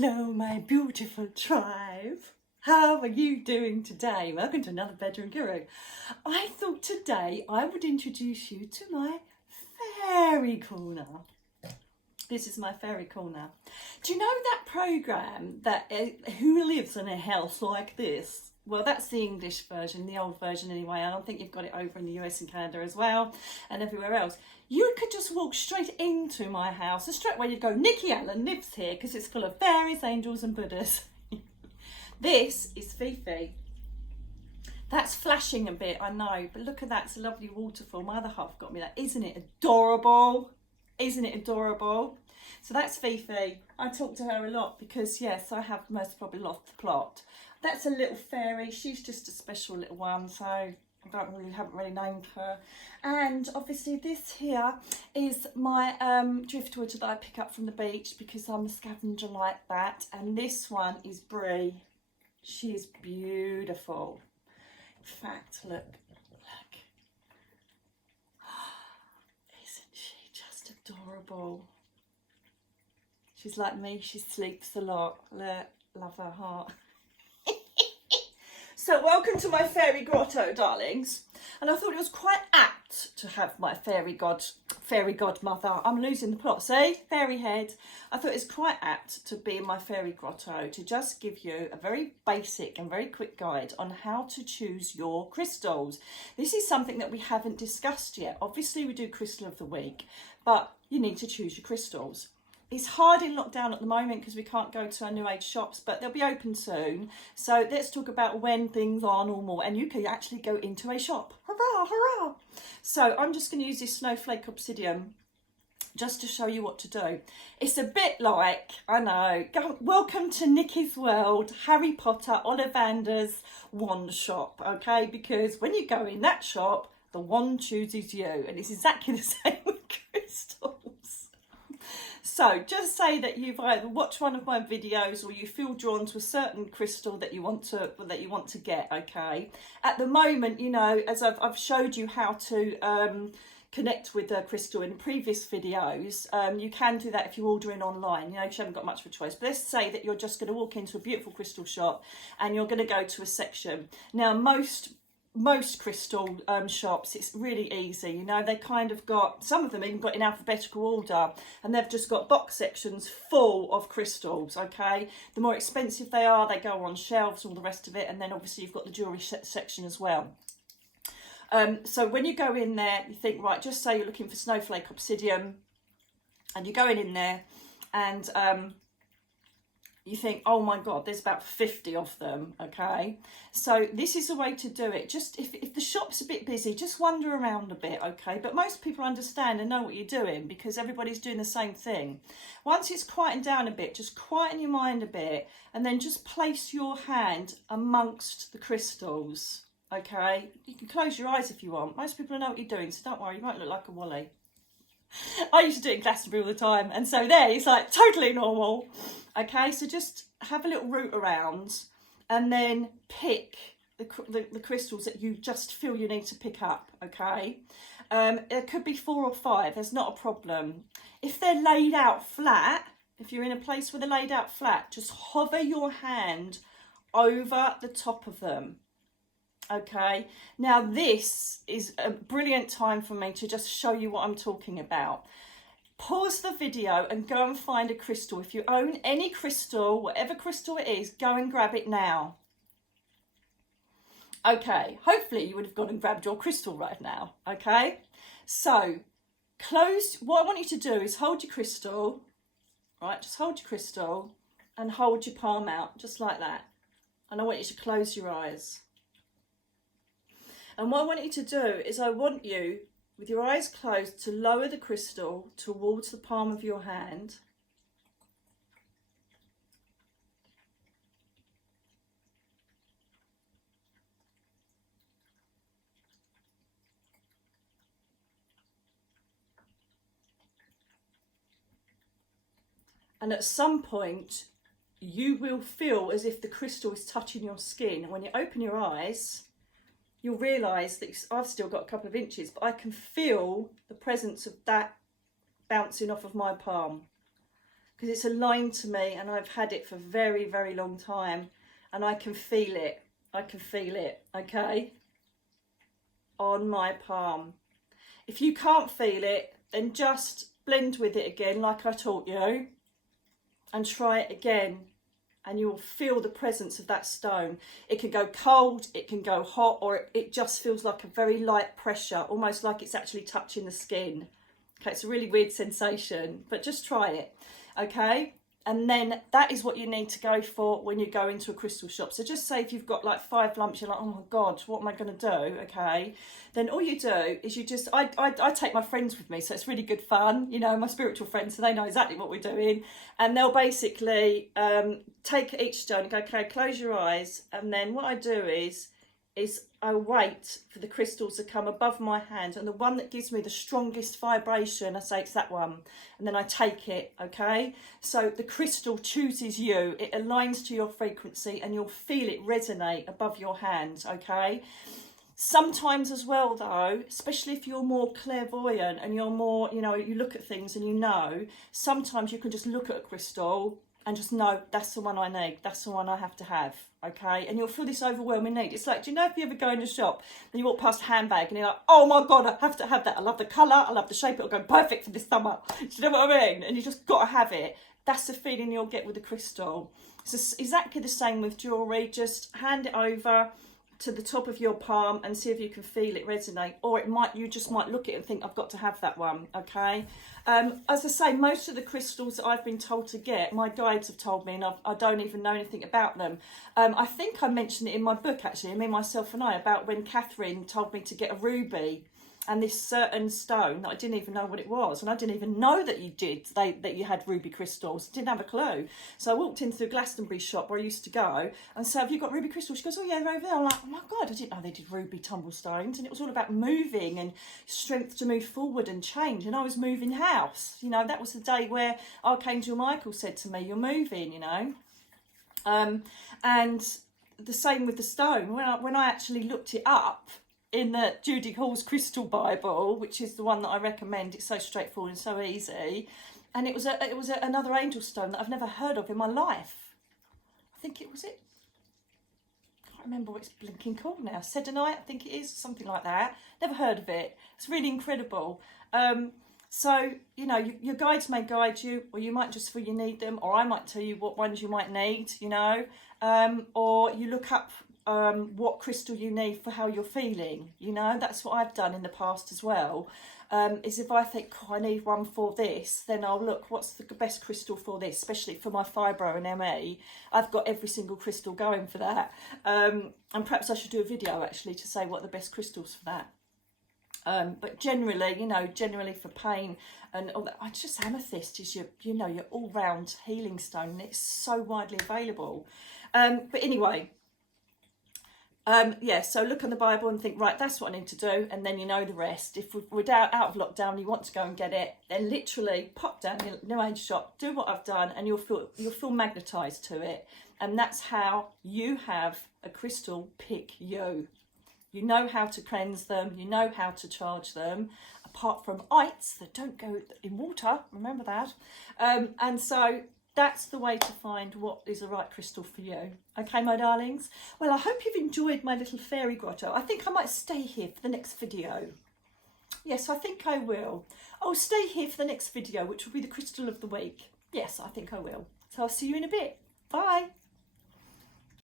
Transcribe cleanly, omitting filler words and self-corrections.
Hello, my beautiful tribe. How are you doing today? Welcome to another Bedroom Guru. I thought today I would introduce you to my fairy corner. This is my fairy corner. Do you know that programme that Who Lives in a House Like This? Well, that's the English version, the old version anyway. I don't think you've got it over in the US and Canada as well, and everywhere else. You could just walk straight into my house and straight away you'd go, Nicky Allen lives here because it's full of fairies, angels and Buddhas. This is Fifi. That's flashing a bit, I know, but look at that, it's a lovely waterfall. My other half got me that. Isn't it adorable? Isn't it adorable? So that's Fifi. I talk to her a lot because, yes, I have most probably lost the plot. That's a little fairy. She's just a special little one, so I haven't really named her. And obviously this here is my driftwood that I pick up from the beach because I'm a scavenger like that. And this one is Brie. She is beautiful. In fact, look. Isn't she just adorable? She's like me, she sleeps a lot. Look, love her heart. So welcome to my fairy grotto, darlings. And I thought it was quite apt to have my fairy godmother. I'm losing the plot, see? Fairy head. I thought it's quite apt to be in my fairy grotto to just give you a very basic and very quick guide on how to choose your crystals. This is something that we haven't discussed yet. Obviously we do crystal of the week, but you need to choose your crystals. It's hard in lockdown at the moment because we can't go to our new age shops, but they'll be open soon. So let's talk about when things are normal and you can actually go into a shop. Hurrah, hurrah. So I'm just going to use this snowflake obsidian just to show you what to do. It's a bit like, I know, welcome to Nicky's world, Harry Potter, Ollivander's wand shop, okay? Because when you go in that shop, the wand chooses you, and it's exactly the same with crystals. So just say that you've either watched one of my videos or you feel drawn to a certain crystal that you want to get, okay? At the moment, you know, as I've showed you how to connect with a crystal in previous videos, you can do that if you're ordering online, you know, you haven't got much of a choice. But let's say that you're just going to walk into a beautiful crystal shop and you're going to go to a section. Now, most crystal shops, it's really easy, you know, they kind of got, some of them even got in alphabetical order, and they've just got box sections full of crystals, okay? The more expensive they are, they go on shelves, all the rest of it, and then obviously you've got the jewellery section as well. So when you go in there, you think, right, just say you're looking for snowflake obsidian, and you're going in there, and you think, oh my God, there's about 50 of them, okay? So this is a way to do it. Just if the shop's a bit busy, just wander around a bit, okay? But most people understand and know what you're doing because everybody's doing the same thing. Once it's quietened down a bit, just quieten your mind a bit and then just place your hand amongst the crystals, okay? You can close your eyes if you want. Most people know what you're doing, so don't worry, you won't look like a wally. I used to do it in Glastonbury all the time, and so there it's like totally normal. Okay, so just have a little root around and then pick the crystals that you just feel you need to pick up, okay? It could be 4 or 5, there's not a problem. If they're laid out flat, if you're in a place where they're laid out flat, just hover your hand over the top of them. Okay, now this is a brilliant time for me to just show you what I'm talking about. Pause the video and go and find a crystal. If you own any crystal, whatever crystal it is, go and grab it now. Okay, hopefully you would have gone and grabbed your crystal right now, okay? So, what I want you to do is hold your crystal, right? Just hold your crystal and hold your palm out, just like that. And I want you to close your eyes. And what I want you to do is I want you, with your eyes closed, to lower the crystal towards the palm of your hand. And at some point, you will feel as if the crystal is touching your skin. And when you open your eyes, you'll realise that I've still got a couple of inches, but I can feel the presence of that bouncing off of my palm. because it's aligned to me and I've had it for a very, very long time, and I can feel it. I can feel it, okay, on my palm. If you can't feel it, then just blend with it again like I taught you and try it again, and you'll feel the presence of that stone. It can go cold, it can go hot, or it just feels like a very light pressure, almost like it's actually touching the skin. Okay, it's a really weird sensation, but just try it, okay? And then that is what you need to go for when you go into a crystal shop. So just say if you've got like 5 lumps, you're like, oh my God, what am I going to do? Okay, then all you do is you just, I take my friends with me, so it's really good fun, you know, my spiritual friends, so they know exactly what we're doing. And they'll basically take each stone and go, okay, close your eyes. And then what I do is I wait for the crystals to come above my hand, and the one that gives me the strongest vibration, I say it's that one, and then I take it, okay? So the crystal chooses you, it aligns to your frequency, and you'll feel it resonate above your hand, okay? Sometimes as well though, especially if you're more clairvoyant and you're more, you know, you look at things and you know, sometimes you can just look at a crystal and just know that's the one I need, that's the one I have to have, okay? And you'll feel this overwhelming need. It's like, do you know if you ever go in a shop and you walk past a handbag and you're like, oh my God, I have to have that. I love the colour, I love the shape, it'll go perfect for this summer. Do you know what I mean? And you just got to have it. That's the feeling you'll get with the crystal. It's exactly the same with jewellery. Just hand it over to the top of your palm and see if you can feel it resonate, or you just might look at it and think, I've got to have that one, okay? As I say, most of the crystals that I've been told to get, my guides have told me, and I don't even know anything about them. I think I mentioned it in my book, actually, Me, Myself and I, about when Catherine told me to get a ruby and this certain stone that I didn't even know what it was, and I didn't even know that that you had ruby crystals. Didn't have a clue. So I walked into the Glastonbury shop where I used to go and said, have you got ruby crystals? She goes, oh yeah, they're over there. I'm like, oh my God, I didn't know they did ruby tumble stones. And it was all about moving and strength to move forward and change. And I was moving house. You know, that was the day where Archangel Michael said to me, you're moving, you know. And the same with the stone. When I actually looked it up in the Judy Hall's Crystal Bible, which is the one that I recommend, it's so straightforward and so easy, and it was another angel stone that I've never heard of in my life. I think it was it. I can't remember what it's blinking called now. Sedanite, I think it is, something like that. Never heard of it. It's really incredible. So, you know, your guides may guide you, or you might just feel you need them, or I might tell you what ones you might need, you know, or you look up what crystal you need for how you're feeling, you know. That's what I've done in the past as well. Is if I think, oh, I need one for this, then I'll look, what's the best crystal for this, especially for my fibro and ME. I've got every single crystal going for that. And perhaps I should do a video actually to say what the best crystals for that. But generally, you know, generally for pain and all that, I just amethyst is your all-round healing stone, and it's so widely available. But anyway, yeah, so look on the Bible and think, right, that's what I need to do, and then you know the rest. If we're out of lockdown, you want to go and get it, then literally pop down your New Age shop, do what I've done, and you'll feel magnetised to it. And that's how you have a crystal pick you. You know how to cleanse them, you know how to charge them, apart from ites that don't go in water, remember that. And so that's the way to find what is the right crystal for you. Okay, my darlings? Well, I hope you've enjoyed my little fairy grotto. I think I might stay here for the next video. Yes, I think I will. I'll stay here for the next video, which will be the crystal of the week. Yes, I think I will. So I'll see you in a bit. Bye.